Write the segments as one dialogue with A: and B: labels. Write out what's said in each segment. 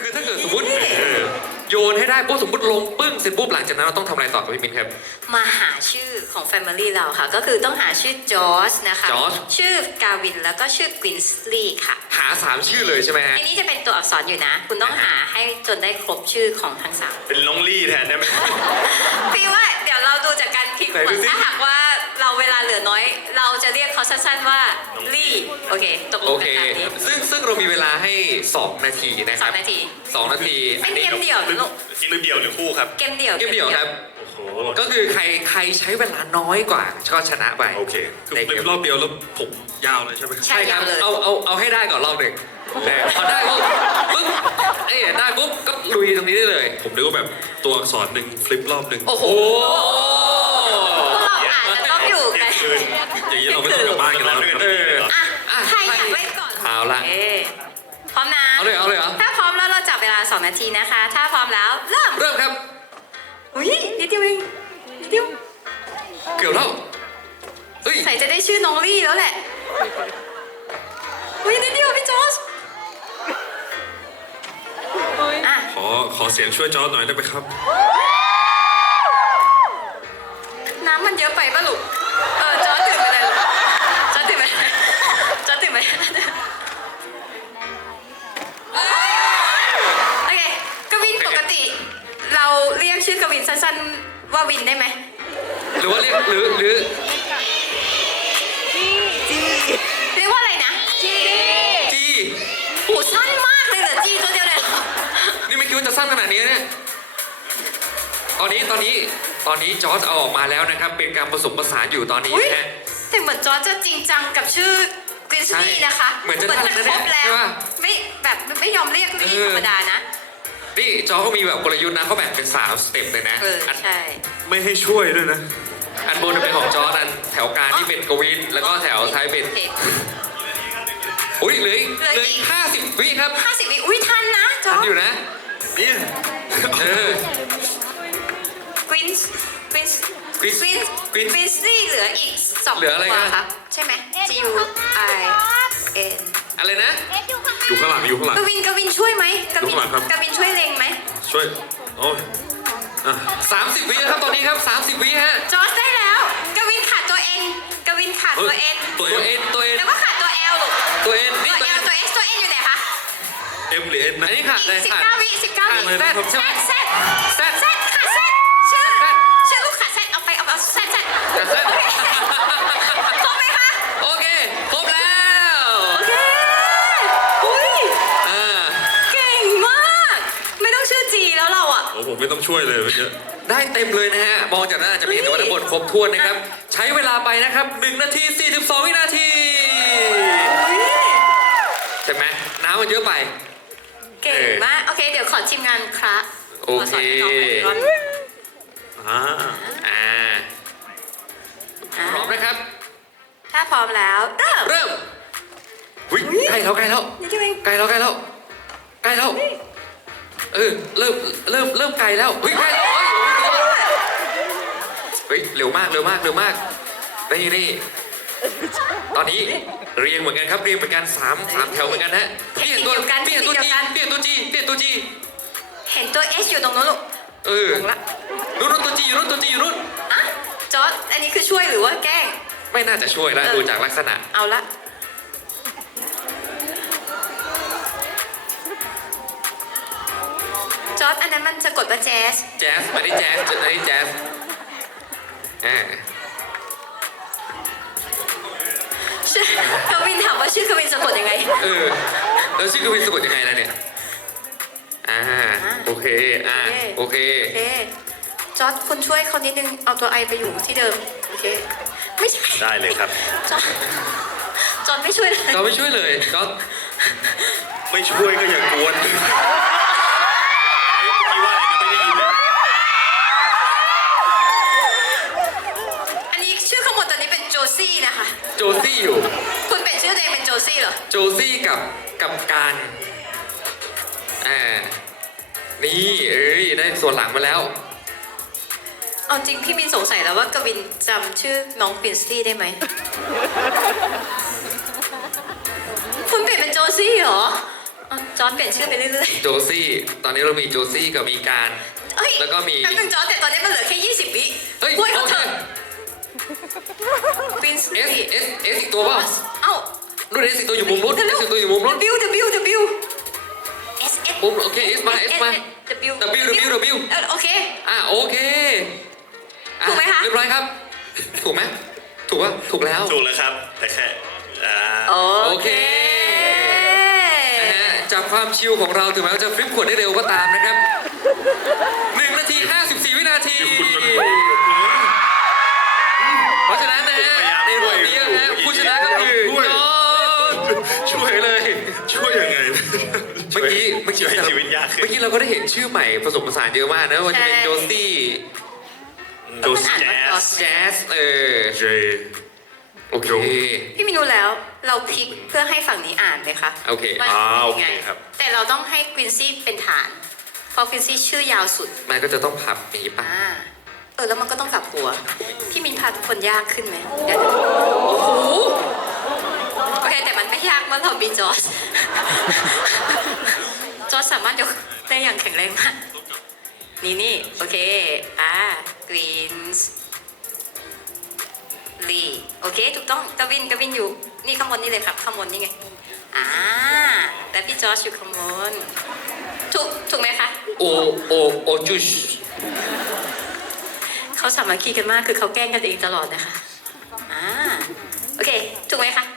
A: คือถ้าเกิดสมมติโยนให้ได้ปุ๊บสมมติลงปึ้งเสร็จปุ๊บหลังจากนั้นเราต้องทำอะไรต่อกับพี่มิ้นครับ
B: มาหาชื่อของ Family เราค่ะ ก็คือต้องหาชื่อจอร์จนะคะ
A: George
B: ชื่อกาวินแล้วก็ชื่อกวินสลีย์ค่ะ
A: หา3ชื่อเลยใช่ไหมฮะ
B: ในนี้จะเป็นตัวอักษรอยู่นะ คุณต้องหาให้จนได้ครบชื่อของทั้งสาม
C: เป็นน้องลี่แทนได้ไหม
B: พี่ว่าเดี๋ยวเราดูจากการพลิก
A: ไหน
B: หั
A: ดู
B: ว
A: สิ
B: ถ้าหากว่าเราเวลาเหลือน้อย เราจะเรียกเขาสั้นๆว่าลี่โอเคตกล
A: โอง เค
B: กันตามนี้
A: ซึ่งเรามีเวลาให้2นาทีนะค
B: สอ
A: รับ
B: งนาที
A: 2นาที
B: เป็นเกมเดี่ยวนะลูก
C: หรือเดี่ยวหรือคู่ครับ
B: เกมเดี่ยว
A: เกมเดียวครับ
C: โอ้โห
A: ก็คือใครใช้เวลาน้อยกว่าก็ชนะไป
C: โอเค
D: คือ
A: ในเก
D: เป็น
A: ม
D: รอบเดียวแล้วผมยาวเลยใช่ไหม
B: ใช่
A: ใช่ครับ
B: เลย
A: เอาให้ได้ก่อนรอบหนึ่งพอได้ปุ๊บได้ปุ๊บก็ลุยตรงนี้ได้เลย
D: ผมนึกว่าแบบตัวอักษรหนึ่งฟลิปรอบหนึ่ง
A: โอ้โห
B: พวกเราอาจจะต้องอยู่กัน
C: คืน
D: อย่างนี้เราไม่ต้องกลับบ้านกันแล้ว
A: เออ
B: อ่ะใครอยากเล่นก่อน
A: เอาละ
B: โคพร้อมนะ
A: เอาเลยเหรอ
B: ถ้าพร้อมแล้วเราจับเวลา 2 นาทีนะคะ ถ้าพร้อมแล้วเริ่ม
A: เริ่มครับ
B: อุ้ยนิดเดียวเองนิดเดียว
A: เกือบแล้วเฮ้ย
B: ใส่จะได้ชื่อน้องลี่แล้วแหละอุ้ยนิดเดียวพี่จอร์จอ่ะ
D: ขอเสียงช่วยจอร์จหน่อยได้ไหมครับ
B: น้ำมันเยอะไปป่ะลูกจอร์จตื่นไปเลยลูกจอร์จตื่นไปเลยจอร์จตื่นไปเลยโอเคกวินปกติ เราเรียกชื่อกวินสั้นๆว่าวินได้ไหม
A: หรือว่าเรียกหรือ
B: เรียกว่าอะไรนะจี
A: จี
B: หูสั้นมากเลยเหรอจีตัวเดียวเลยเหรอ
A: นี่ไม่คิดว่าจะสั้นขนาดนี้เนี่ยตอนนี้จอร์จเอาออกมาแล้วนะครับ เป็นการผสมผสานอยู่ตอนนี้
B: อุ๊ย
A: นะฮะ
B: แต่เหมือนจอร์จจะจริงจังกับชื่อกริซลี่นะคะ
A: เหมือนจะ
B: ครบ
A: ทันนะเนี่
B: แล้
A: ยว ใช่ปะ
B: ไม่แบบไม่ยอมเรียกลี่ธรรมดานะ
A: นี่จอร์จเขามีแบบกลยุทธ์นะเขาแบ่งเป็น3สเต็ปเลยนะ อัน
B: ใช่
D: ไม่ให้ช่วยด้วยนะ
A: อันบนเป็นของจอร์จอันแถวกลางที่เป็นกวินแล้วก็แถวท้ายเป็น
B: โอเค
A: อุ้ยเหลืออีก50 วิครับ
B: 50 วิอุ้ยทันนะจอ
A: ทัน
B: ร์จ
A: อยู่นะ
D: เนี่ย
A: เออก
B: วินส์กวินส์
A: กวิน
B: กวินส์
A: กวิน
B: กวินซี่เหลืออีก2
A: เหลืออะไร
B: ตัว
A: นะ
B: ครับใช่ไหม G U I N
A: อะไรนะ
D: อยู่ข้างหลังอยู่ข้างหลัง
B: กวินช่วยไหมกวิ
D: ยกหลังครับ
B: กวินช่วยเล็งไหม
D: ช่วยโอ้ยอ่ะ
A: 30 วินะครับตอนนี้ครับ30 วิฮะ
B: จอร์จได้แล้วกวินขาดตัว N กวินขาดตัว N
D: ตัว
A: ตัว
D: เอ็
A: เอ็
D: ม
A: นตัวเอ็น
B: แล้วก็ขาดตัว L ลูก
A: ตัวเอ็นนี่
B: ตัว
A: ตัว
B: L
A: เอ็น
B: ตัว S ตัว N อยู่ไหนคะ
D: เอ็มหรือเอ็นนะ
A: อันนี้ขาด
B: อี
A: เล
B: ก
A: ยขาด
B: 19 วิ19 วิ
D: ขาดเลย
B: แซดแซด
A: แซด
B: แซดขาดแซดชื่อลูกขาดแซดเอาแซด
A: แต่แซด
B: โอเคครบไหมคะ
A: โอเคครบแล้ว
B: โอเคอุ้ย
A: อ่า
B: เก่งมาก ไม่ต้องชื่อจีแล้วเราอ่ะ
D: โอ้ผมไม่ต้องช่วยเลยเมื่อกี้
A: ได้เต็มเลยนะฮะมองจากนั้นอาจจะไม่เห็นแต่ว่าทั้งหมดครบถ้วนนะครับ ใช้เวลาไปนะครับ1 นาที 42 วินาทีใช่ไหมน้ำมันเยอะไป
B: เก่งมาก โอเค เดี๋ยวขอทีมงานคระ
A: โอเค
B: ขสนน้องหน่อยก่อน
D: อ่า
A: อ่าพร้อมนะครับ
B: ถ้าพร้อมแล้วเริ่ม
A: เริ่มอุ๊ยใกล้แล้วใกล้แล้ว
B: นี่ที่เอง
A: ใกล้แล้วใกล้แล้วใกล้แล้วเริ่มไกลแล้วเฮ้ยใกล้แล้วเฮ้ยเร็วมากนี่ตอนนี้เรียงเหมือนกันครับเรียงเหมือนกัน3แถวเหมือนกันฮะเปลี่ยนตัวจี
B: เห็นตัว S อยู่ตรงนู้นลูก ตรงละ
A: นู่นตัวจีอยู่นู่น
B: อ่ะจอร์จอันนี้คือช่วยหรือว่าแกล้ง
A: ไม่น่าจะช่วยแล้วดูจากลักษณะ
B: เอาละจอร์จอันนั้นมันจะกดว่าแจ๊ส
A: แจ๊สอันนี้แจ๊สอ่า
B: ชื่อกวินถามว่าชื่อกวินสะกดยังไง
A: แล้วชื่อกวินสะกดยังไงล่ะเนี่ยโอเคโอเค
B: โอเค จอร์จคุณช่วยเขานิดนึง เอาตัวไอไปอยู่ที่เดิม โอเค ไม่ใช่
C: ได้เลยครับ
B: จอร์จไม่ช่วยเลย
A: เราไม่ช่วยเลยก็
D: ไม่ช่วยก็อย่ากวน
C: คิดว่าอะไรก็ไม่ได้ยินเลย
B: อันนี้ชื่อข้างบนตอนนี้เป็นโจซี่นะคะ
A: โจซี่อยู่
B: คุณเป็นชื่อตัวเองเป็นโจซี่เหรอ
A: โจซี่กับการนี่ได้ส่วนหลังมาแล้ว
B: เอาจริงพี่มินสงสัยแล้วว่ากวินจำชื่อน้องควินซี่ได้ไหม คุณเปลี่ยนเป็นโจซี่เหรอจอร์จเปลี่ยนชื่อไปเรื่อย
A: โจซี่ ตอนนี้เรามีโจซี่กับมีการ
B: ๆเอ้ย
A: แล้วก็มี
B: แป๊บนึงจอร์จแต่ตอนนี้มันเหลือแค่ 20 วิ
A: เฮ้ย
B: พูดเขา
A: โอ
B: เถ
A: เค
B: อะวิน
A: เอ
B: ซี่
A: สอีกตัวเปล่า
B: เอ้า
A: นู่นเอสอีกตัวอยู่มุมนู้นเอสอีกตัวอยู่มุมนู้น
B: W S S
A: มุมโอเคเอสมาเอสมา
B: W โอเค
A: โอเคอ่
B: ถูกไหมคะ
A: เรียบร้อยครับ ถูกไหมถูกป่ะถูกแล้ว
C: ถูกแล้วครับ แต่แค่อ่า
A: โอเคนะฮะจากความชิลของเราถึงแม้ว่าจะฟลิปขวดได้เร็วก็ตามนะครับ1 นาที 54 วินาที เพราะฉะนั้นนะฮะในรอบนี้นะฮะผู้ชนะก็คือจอร์จช่วยเลย
D: ช่วยยังไง
A: เมื่อกี้
C: ช่วยให้ชีวิตยากขึ้น
A: เมื่อกี้เราก็ได้เห็นชื่อใหม่ผสมผสานเยอะมากนะว่าจะเป็นโจซี่
C: โดสแจ๊ส
A: แจ๊ส
D: เจ
A: โอเค
B: พี่มินรู้แล้วเราพลิกเพื่อให้ฝั่งนี้อ่านเลยค่ะ
A: โอเค
B: ว่า
C: โอ
B: เป็น
C: เค
B: ยังไง
C: ครับ
B: แต่เราต้องให้ควินซี่เป็นฐาน เพราะควินซี่ชื่อยาวสุด
A: มันก็จะต้องพับอย่างนี้ป่ะ
B: แล้วมันก็ต้องกลับหัว พี่มินพาทุกคนยากขึ้นไหมเดี๋ยวโอ้โห โอเค แต่มันไม่ยากเมื่อเรามีจอร์จ จอร์จสามารถยกได้อย่างแข็งแรงมาก นี่ โอเค กรีนส์ลีโอเค ถูกต้องกวินอยู่ นี่ข้างบนนี่เลยครับ ข้างบนนี่ไง และพี่จอร์จอยู่ข้างบน ถูกไหมคะ
A: โอจุช
B: เขาสามัคคีกันมากคือเขาแกล้งกันเองตลอดนะคะโอเค ถูกไหมคะ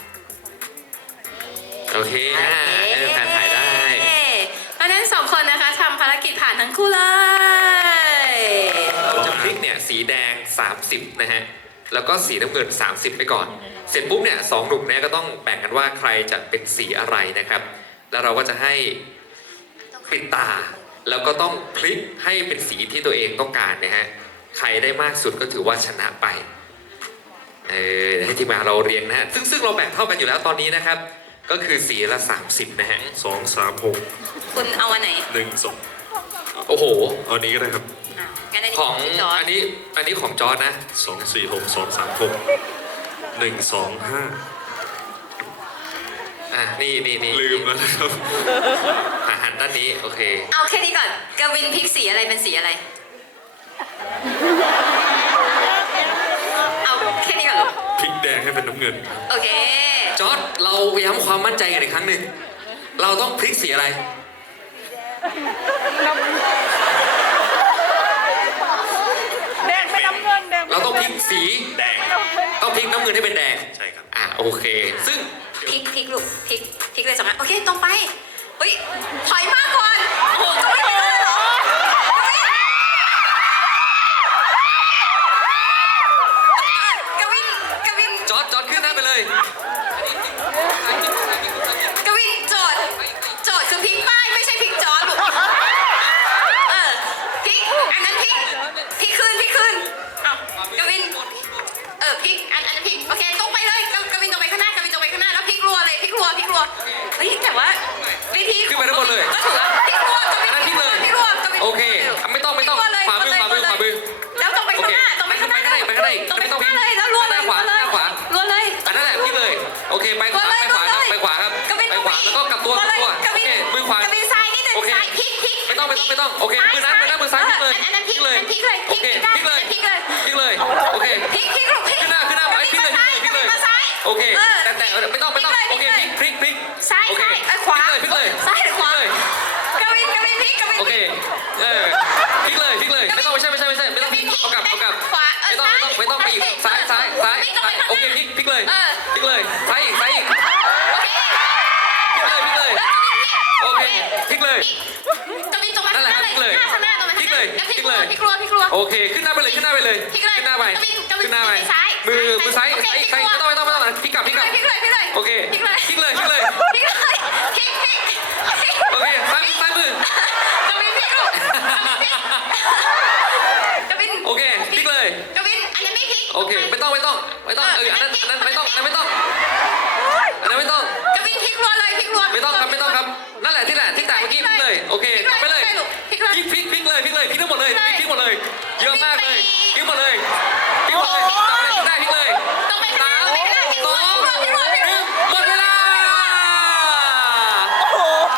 A: โอเคผ่านถ่ายได้
B: เพราะฉะนั้นสองคนนะคะทำภารกิจผ่านทั้งคู่เลย
A: จะพลิกเนี่ยสีแดง 30 นะฮะ แล้วก็สีน้ำเงิน 30 ไปก่อน เสร็จปุ๊บเนี่ย2 หนุ่มเนี่ยก็ต้องแบ่งกันว่าใครจะเป็นสีอะไรนะครับ แล้วเราก็จะให้ปิดตา แล้วก็ต้องพลิกให้เป็นสีที่ตัวเองต้องการนะฮะ ใครได้มากสุดก็ถือว่าชนะไปให้ทีมงานเราเรียงนะฮะ ซึ่งเราแบ่งเท่ากันอยู่แล้วตอนนี้นะครับ ก็คือสีละ 30 นะฮะ
D: 2 3 6
B: คุณเอาอันไหน
D: 1
A: โอ้โห
D: 2เอานี้ก็ได้ครับ
B: งั้นอันนี้
A: ของ
B: พี่จอร์จ
A: อันนี้ของจอร์จนะ
D: 2 4 6 2 3 6 1 2 5
A: นี่
D: ลืมแล้วนะครับ
A: หันด้านนี้ โอเค
B: เอาแค่นี้ก่อนกวินพลิกสีอะไรเป็นสีอะไร เอาแค่นี้ก่อนเหรอ
D: พริกแดงให้เป็นน้ำเงินครับ
B: โอเค
A: จอร์จเราย้ำความมั่นใจกันอีกครั้งหนึ่ง เราต้องพลิกสีอะไร
E: แดงไม่น้ำเงินแดง
A: เราต้องพลิกสี
C: แดง
A: ต้องพลิกน้ำเงินให้เป็นแดง
C: ใช่ครับ
A: โอเค ซึ่ง
B: พลิกลูกพลิกเลยสองอันโอเคตรงไปเฮ้ยถอยมาก่อนโอ้โหจะไม่เลยเหรอกวิน
A: จอร์จขึ้นหน้าไปเลย
B: กวินโจทย์คือพลิกป้ายไม่ใช่พลิกจอลูกพลิกอันนั้นพลิกขึ้นเอากวินพลิกอันนั้นพลิกโอเคตรงไปเลยกวินตรงไปข้างหน้าแล้วพลิกรัวเลยพลิกรัวเฮ้ยแต่ว่าวิธี
A: ขึ้นไปทั้งหมดเลย
B: ก็ถูกแล้วพลิกรัวกวิน
A: อันนั้นพลิกเลย
B: พลิกรัวกวิน
A: โอเค ไม่ต้องขวามือ
B: แล้วตรงไปข้างหน้าตรงไปข้างหน้าเลยแล้วรัวเลย
A: ขวา
B: รัวเลย
A: อันนั้นแหละพลิกเลย โอเค ไปขวาครับ ไปขวาครับ
B: กวิน
A: ไปขวา แล้วก็กลับตัว
B: ก
A: โอ
B: วิ
A: เคน มือขวา
B: กวินซ้ายนิดนึง
A: โอเค
B: ซ้ายพลิก
A: ไม่ต้อง โอเค มือนั้นมือซ้ายพลิกเลย
B: อันนั้นพลิกเลย
A: โอเคพลิกเลย
B: พลิกเลย
A: พลิกเลย โอเค
B: พลิกลูกพลิก
A: ขึ้นหน้าไอ้พลิกเลย
B: มาซ้าย
A: โอเค แต่ไม่ต้อง โอเค พลิก
B: ซ้าย
A: โอเค
B: ขวา
A: พลิกเลย
B: ซ้ายหรือขวากวินพลิก
A: โอเคพลิกเลย ไม่ต้องไม่ใช่ ไม่ต้องพลิกเอากลับ
B: ขวา
A: ไม่ต้องไปอีกซ้ายโอเคพลิกเลยซ้ายอีกพลิกเลยโอเคพลิกเลย
B: กวินตรงมาข้างหน้าเลยข้างหน้าตรงมาข้างหน้าพลิกรัว
A: โอเคขึ้นหน้าไปเลย
B: พลิกเลย
A: ขึ้นหน้าไป
B: ซ้าย
A: มือซ้ายไม่ต้องพลิกกลับ
B: พลิกเลย
A: โอเคพลิกเลยโอเคซ้ายมือก
B: วินพลิกลูกกวิน
A: โอเคพลิกเลย
B: กวินอันนั้นไม่พลิก
A: โอเคไม่ต้องอันนั้นไม่ต้องอันนั้นไม่ต้อง
B: กวินพลิกรัวเลยพลิกรัว
A: ไม่ต้องครับนั่นแหละที่แต่เมื่อกี้พลิกเลยโอเคไปเลย
B: พลิกเลย
A: พลิกเลยพลิกทั้งหมดเลยพลิกหมดเลยเยอะมากเลยพลิกหมดเลยได้พลิกเลย
B: ต้องไปข้างหน้า
A: 3 2 1หมดเวลา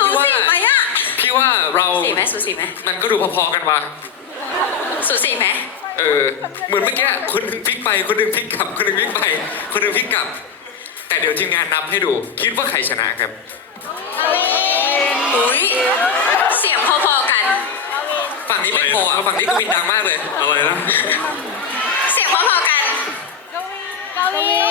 B: สูสีไหมอะ
A: พี่ว่าเรา
B: สีไหมสูสีไหม
A: มันก็ดูพอๆกันว่ะ
B: สูสีไหม
A: เหมือนเมื่อกี้คนหนึงพลิกไปคนหนึงพลิกกลับคนหนึงพลิกไปคนหนึงพลิกกลับ แต่เดี๋ยวทีมงานนับให้ดู คิดว่าใครชนะครับ
B: อุ้ยเสียงพอๆกัน
A: ฝั่งนี้ไม่พออ่ะฝั่งนี้กวินดังมากเลย
D: อะไรนะ
B: เสียงพอๆกัน
E: กวิน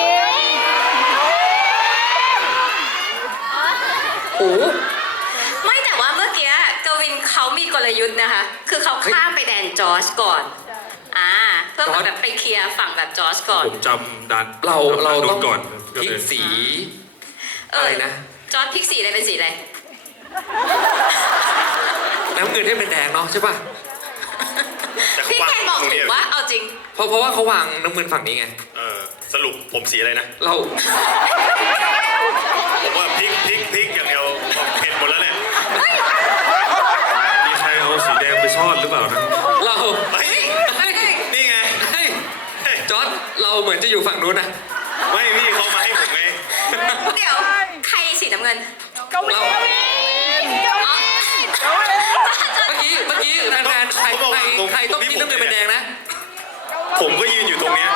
B: โอ้ไม่แต่ว่าเมื่อกี้กวินเขามีกลยุทธ์นะคะ คือเขาข้ามไปแดนจอร์จก่อน เพื่อแบบไปเคลียร์ฝั่งแบบจอร์จก่อน
D: ผมจำดัน
A: เรา
D: ดู
A: ต้อง
D: ก่อน
A: พลิกสี
B: เอ
A: อะไร
B: อ
A: นะ
B: จอร์จพลิกสีอะไรเป็นสีอะไร
A: น้ำเงินให้เป็นแดงเนาะใช่ป่ะ
C: แต่
B: พี่แกบอกถูกว่าเอาจริง
A: เพราะว่าเขาวางน้ำเงินฝั่งนี้ไง
C: สรุปผมสีอะไรนะ
A: เรา
C: ผมว่าพริกอย่างเดียวผมเผ็ดหมดแล้วเนี่ย
D: มีใครเอาสีแดงไปซ่อนหรือเปล่านะ
A: เรา
C: เฮ้ย
A: เฮ้ย
C: นี่ไง
A: เฮ้ยจอร์ดเราเหมือนจะอยู่ฝั่งนู้นนะ
C: ไม่พี่เขามาให้ผมไง
B: เดี๋ยวใครสีน้ำเงิน
E: กวิน
A: เรา
B: อ๋อ
A: เมื่อกี้แฟนๆใครต้องคิดน้ำเงินเป็นแดงนะ
C: ผมก็ยืนอยู่ตรงเนี้ย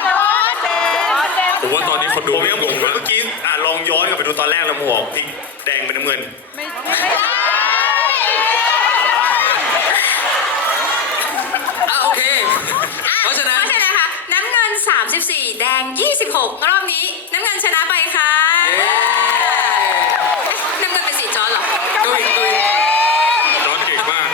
D: ผมว่าตอนนี้คนดู
C: ผม
D: ไม่
C: ยัง
D: งงแล้ว
C: เมื่อกี้ลองย้อนกลับไปดูตอนแรกแล้วผมบอกพริกแดงเป็นน้ำเงิน
E: ไม่ได้
A: โอเค เพราะฉะนั้น
B: เพราะฉะนั้นค่ะน้ำเงิน 34 แดง 26 รอบนี้น้ำเงินชนะไปค่ะ
A: เย้
B: น้ำเงินเป็นสีจอร์จเหรอ
A: กวิน
D: จอร์จเก่งมาก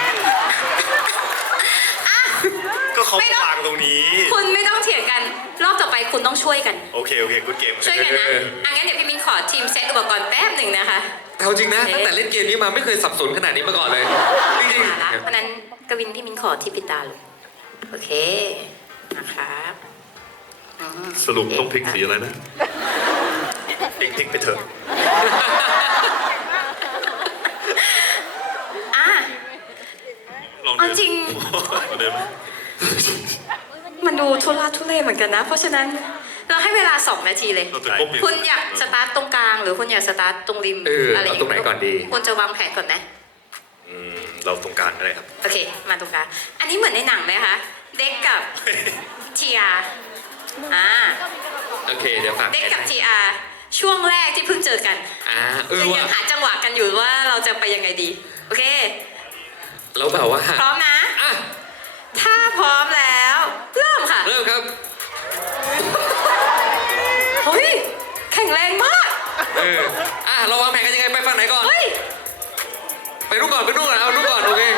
C: ก็เขาวางตรงนี้
B: คุณไม่ต้องเถียงกัน รอบต่อไปคุณต้องช่วยกัน
C: โอเคกูดเกม
B: ช่วยกันนะงั้นเดี๋ยวพี่มิ้นขอทีมเซตอุปกรณ์แป๊บหนึ่งนะคะ
A: เอาจริงนะตั้งแต่เล่นเกมนี้มาไม่เคยสับสนขนาดนี้มาก่อนเลยจริง
B: หาละ
A: ๆ
B: เพราะนั้นกวินพี่มิ้นขอที่ปิดตาเลยโอเคนะครับอืม
D: สรุปต้องพลิกสีอะไรนะ
C: พริกไปเถอะ
B: อ่ะ
D: ลอง
B: เอา
D: เดิน
B: จริง
D: เดิน
B: มันดูทุลักทุเลเหมือนกันนะ เพราะฉะนั้นเราให้เวลา 2 นาทีเลย
D: เราจะก้ม
B: คุณอยากสตาร์ทตรงกลาง หรือคุณอยากสตาร์ทตรงริม
A: เอา
B: อย่าง
A: ตรงไหนก่อนดี
B: ควรจะวางแผนก่อนไหม
C: เราตรงกลางก็ได้ครับ
B: โอเค มาตรงกลางอันนี้เหมือนในหนังไหมคะเด็กกับทีอาร์
A: โอเคเดี๋ยวฝาก
B: เด็กกับทีอาร์ช่วงแรกที่เพิ่งเจอกัน
A: ว่ะ
B: ยังหาจังหวะกันอยู่ว่าเราจะไปยังไงดี โอเค
A: เราแบบว่า
B: พร้อมนะ
A: อ่ะ
B: ถ้าพร้อมแล้ว เริ่มค่ะ
A: เริ่มครับ
B: เฮ้ย แข็งแรงมาก
A: เราวางแผนกันยังไงไปฝั่งไหนก่อน
B: เฮ้ย
A: ไปนู่นก่อนเอานู่นก่อนโอเค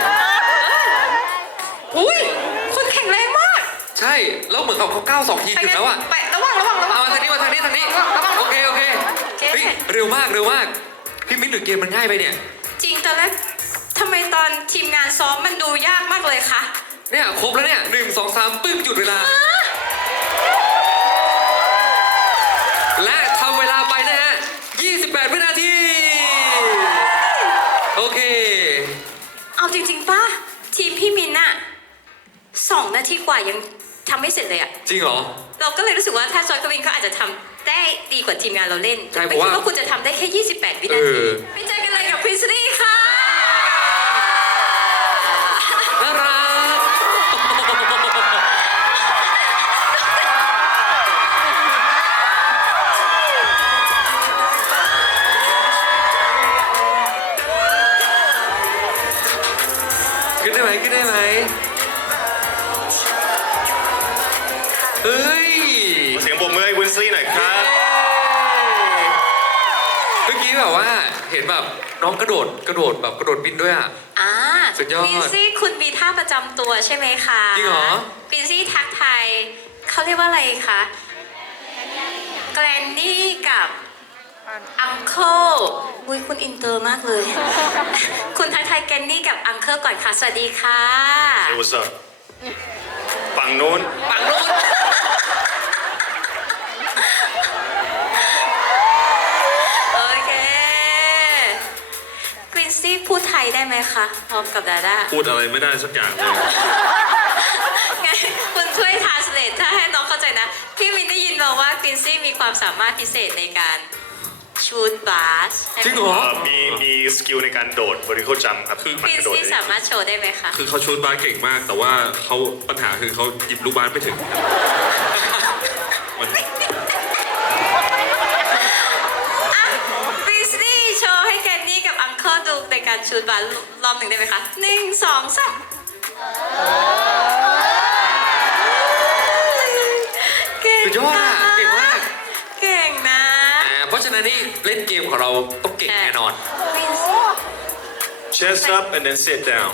B: อุ้ยคุณแข็งแรงมาก
A: ใช่แล้วเหมือนเขาก้าว2 ทีถึงแล้วอ่ะ
B: ไประวัง
A: เอามาทางนี้โอเคเฮ้ยเร็วมากพี่มิ้นหรือเกมมันง่ายไปเนี่ย
B: จริงตอนแรกทำไมตอนทีมงานซ้อมมันดูยากมากเลยคะ
A: เนี่ยครบแล้วเนี่ย1 2 3ปึ้งหยุดเวลา และทำเวลาไปนะฮะ28 วินาที โอเค
B: เอาจริงๆป่ะ ทีมพี่มินอะ2 นาทีกว่ายังทำไม่เสร็จเลยอะ
A: จริงเหรอ
B: เราก็เลยรู้สึกว่าถ้าจอยกวินเขาอาจจะทำได้ดีกว่าทีมงานเราเล่น
A: ใช่
B: ไม่
A: เพราะ
B: คิด
A: ว่า
B: ว่าคุณจะทำได้แค่ 28 วินาที ไปเจอกันเลยกับคริสตี้ค่ะ
A: น่ารักขึ้นได้ไหมเฮ้ย
C: เสียงปรบมือให้วินซี่หน่อยครับ
A: เมื่อกี้แบบว่าเห็นแบบน้องกระโดดบินด้วยอ่ะ สุดยอด
B: คริสตี้คุณมีท่าประจำตัวใช่ไหมคะ
A: จริงเหรอ
B: คริสตี้ทักทายเขาเรียกว่าอะไรคะแกรนนี่กับอังเคิลอุ้ยคุณอินเตอร์มากเลย คุณทักทายแกรนนี่กับอังเคิลก่อนค่ะ สวัสดีค่ะ
C: Hey what's up ฝั่งโน้น
A: ฝั่งนู้น
B: โอเคคริสตี้พูดไทยได้ไหมคะพร้อมกับดาด้า
D: พูดอะไรไม่ได้สักอย่างเลย
B: งั้นคุณช่วยทรานสเลทถ้าให้น้องเข้าใจนะ พี่มินได้ยินมาว่าคริสตี้มีความสามารถพิเศษในการชูดบาส
A: จริงเหรอ
C: มีสกิลในการโดด vertical jump ครับ
D: คือ
B: คริสซี่สามารถโชว์ได้ไหมคะ
D: คือเขาชูดบาสเก่งมาก แต่ว่าเขาปัญหาคือเขาหยิบลูกบาสไม่ถึงมัน
B: คริสซี่โชว์ให้แคนนี่กับอังเคิลดูในการชูดบาสรอบหนึ่งได้ไหมคะ1 2 3เก่ง
A: สุดยอดอะเก่งมาก
B: เก่งนะ
A: เพราะฉะนั้นนี่เล่นเกมของเราต้องเก่งแน่นอน
C: chest up and then sit down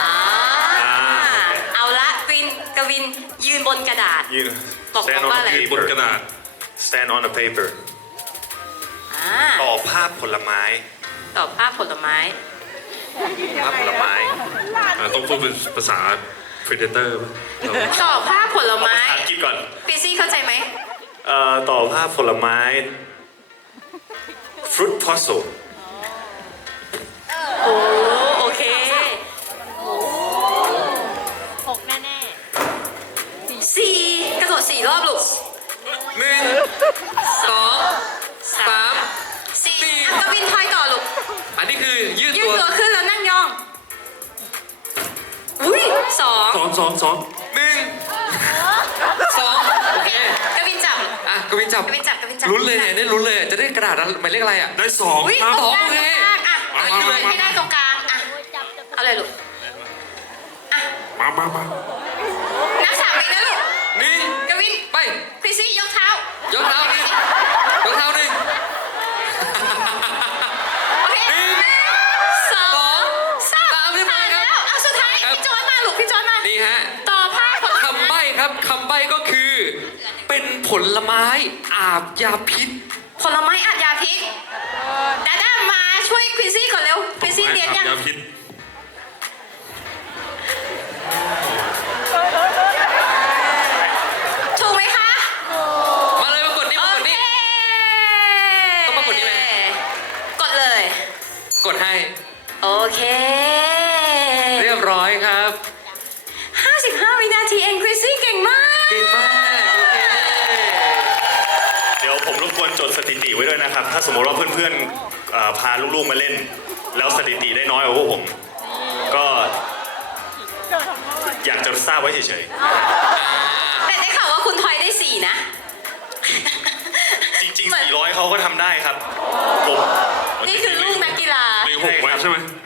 B: เอาละกวินยืนบนกระดาษ
C: ยืน
B: บอก
C: stand
B: ว่า
C: on
B: อะไร
C: the
D: บน
C: paper
D: กระดาษ
C: stand on the paper
B: อ่า
C: ต่อภาพผลไม้
B: ตอบภาพผลไม้
C: ภาพผลไม้
D: ต้องพูดเป็นภาษา Predator ป่ะ
B: ตอบภาพผล
C: ภา
B: ไม้
C: ษาอังกฤษก่อน
B: คริสซี่เข้าใจไหม
C: ต่อภาพผลไม้ fruit puzzle
B: โอ้โอเค
E: 6แน่
B: 4 กระโดด4 รอบลูก
A: 1 2 3
B: 4อ่ะกวินทอยต่อลูก
A: อันนี้คือยืด
B: ยืด
A: ตัว
B: ตัวขึ้นแล้วนั่งยอง อุ้ย2
D: สอง
A: 1 2 โอเค
B: กวินจับ
A: อ่ะกวินจับ
B: กวินจับกวินจับ
A: ลุ้นเลยเนี่ยนี่ลุ้นเลยอ่ะจะได้กระดาษหมายเลขอะไรอ่ะ
D: ได้สอง
B: อุ้ย
D: ครับ
B: ตรงกลาง
A: โอเค
B: อ่ะ
D: มา
B: ยืนให้ได้ตรงกลางอ่ะ
E: ๆจับจับ
B: เอาเลยลูก
D: มา
B: นับ3เลยนะลูก
A: นี่
B: กวิน
A: ไป
B: คริสซี่ยกเท้าย
A: กเท้าหนึ่งยกเท้าหนึ่ง
B: โอเค
A: 1
B: 2 3
A: เรียบร้
B: ผ่า
A: อย
B: น
A: ครับ
B: แล้วเอาสุดท้าย
A: ครับ
B: พี่โจอนมาลูกพี่โจอนมา
A: นี่ฮะ
B: ต่อภาพผลไม้
A: คำใบ้ครับคำใบ้ก็คือ เป็นผลไม้อาบยาพิษ
B: ผลไม้อัดยาพิษดาด้ามาช่วยควินซี่ก่อนเร็วควินซี่เรียนยัง
D: ยาพิษ
B: ถูกไหมคะ
A: มาเลยมากดนี่
B: โอ
A: มากด
B: เค
A: นี่ ต้องมากดนี่ไหม
B: กดเลย
A: กดให้
B: โอเค
A: เรียบร้อยครับ
B: 55 วินาทีเองคริสซี่เก่งมาก
A: เก่งมากโอเค
C: เดี๋ยวผมรบกวนจดสถิติไว้ด้วยนะครับ ถ้าสมมติว่าเพื่อนๆพาลูกๆมาเล่น แล้วสถิติได้น้อยกว่าพวกผม ก็อยากจะทราบไว้เฉย
B: แต่ได้ข่าวว่าคุณทอยได้ 4 นะ
C: ๆ จริงๆ 400เขาก็ทำได้ครับผม
B: นี่คือลูกนักกีฬา
D: เลขหกไว้ใช่ไหม